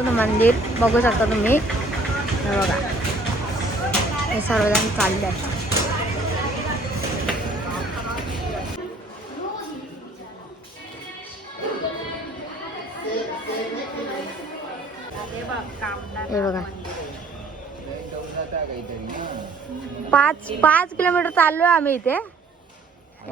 दाखवतो मंदिर, बघू शकता तुम्ही. हे बघा, हे सर्वजण चालले आहेत. हे बघा, 5 किलोमीटर चाललोय आम्ही इथे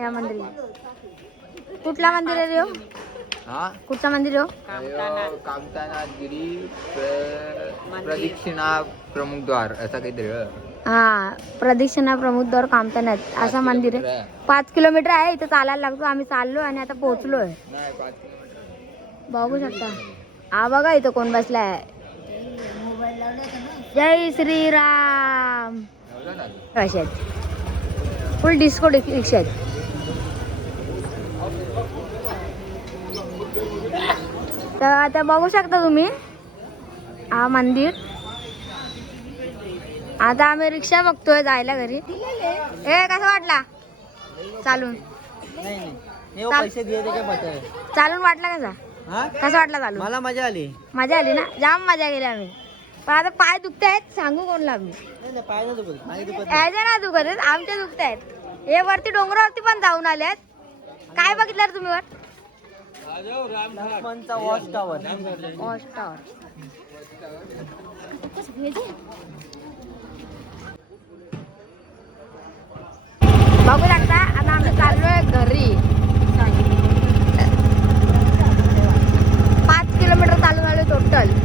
या मंदिरात. कुठला मंदिर आहे रे? कुठचा मंदिर हो? कामतानाथगिरी प्रदक्षिणा प्रमुख द्वार असं काहीतरी. हा, प्रदक्षिणा प्रमुख द्वार कामतानाथ असं मंदिर आहे. 5 किलोमीटर आहे, इथे चालायला लागतो. आम्ही चाललोय आणि आता पोहोचलोय. बघू शकता. हा बघा, इथं कोण बसलाय. जय श्रीराम. कशा आहेत? फुल डिस्को रिक्षा आहेत. तर आता बघू शकता तुम्ही हा मंदिर. आता आम्ही रिक्षा बघतोय जायला घरी. ए, कसा वाटला चालून? चालून वाटला कसा? कसा वाटला चालून? मला मजा आली. मजा आली ना? जाम मजा केली आम्ही. पण आता पाय दुखत आहेत, सांगू कोणला आम्ही? पाय नाही दुखत, ना दुखत आहेत, आमच्या दुखत आहेत. हे वरती डोंगरावरती पण जाऊन आल्यात. काय बघितलं रे तुम्ही वर? Watch tower. Watch tower. बघू लागता. आता आम्ही चाललोय घरी. 5 किलोमीटर चालून आलोय टोटल.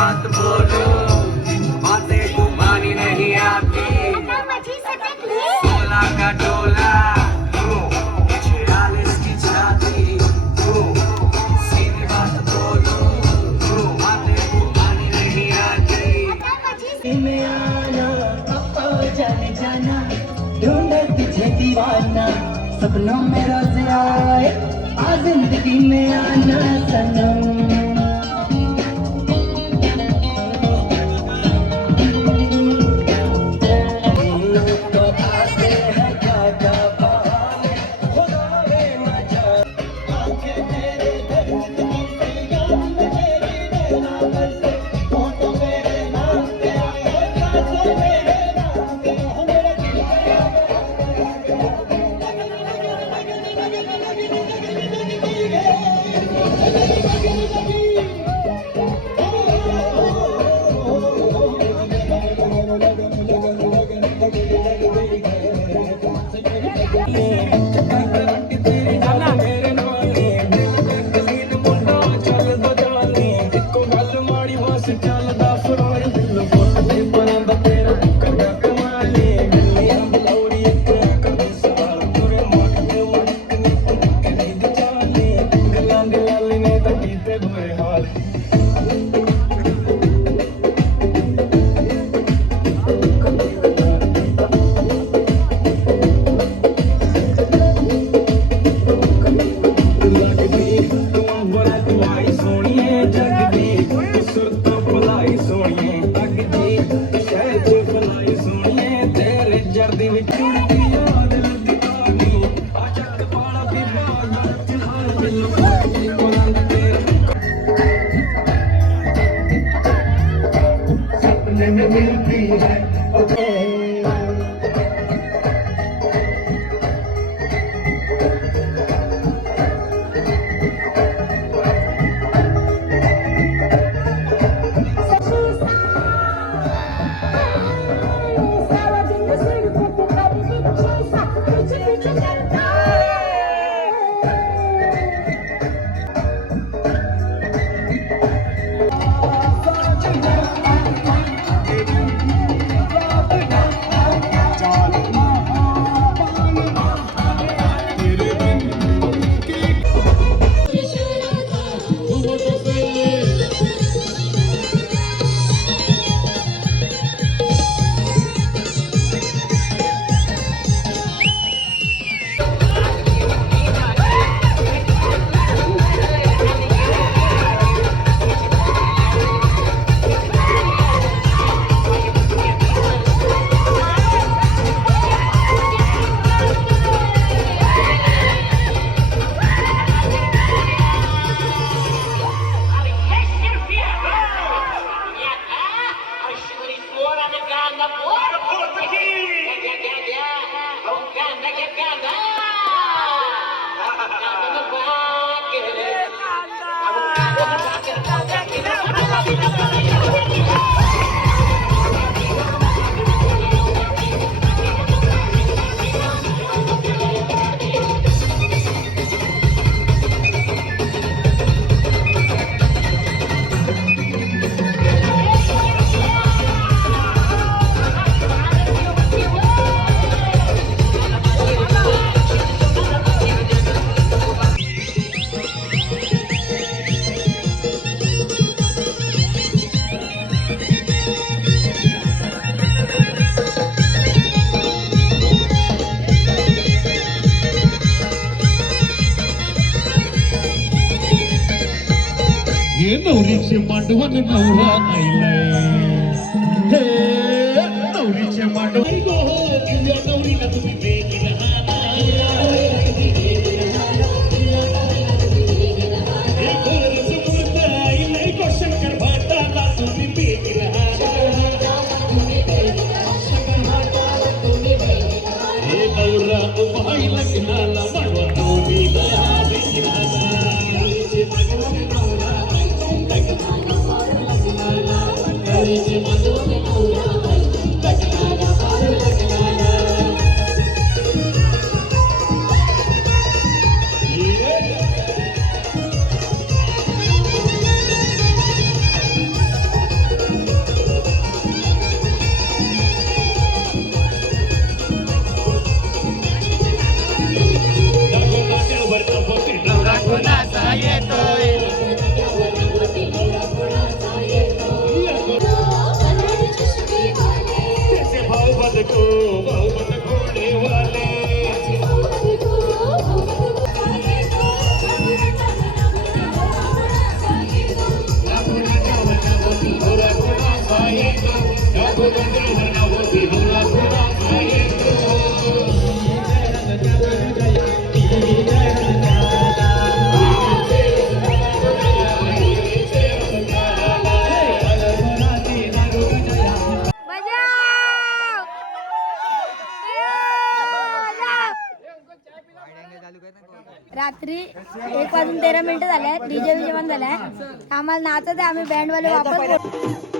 मत बोलो, बातें घुमानी नहीं आती। 16 का टोला, 46 की छाती, सीधी बात बोलो, बातें घुमानी नहीं आती। में आना जाने जाना ढूंढे तुझे दीवाना सपनों में रोज आए आ जिंदगी में आना सनम तो आसे है क्या क्या बहाने खुदा रे मजा आंखें तेरे दर्द की गम तेरी नैना बरसे होठों मेरे नाम तेरे सांसों मेरे नाम तेरे मेरे दिल नवरीचे मांडवण नवरा आईलाय हे नवरीचे मांडवण गो तुझ्या नवरीला तुम्ही बेगी आईलाय गो शंकर भाटाला तुम्ही बेगी हे नवरा उभाई लग्नाला मांडवा नवरीला Let's go. रात्री 1:13 झाले आहेत. डीजे जेवण झालंय. आम्हाला नाचत आहे. आम्ही बँडवाले वापस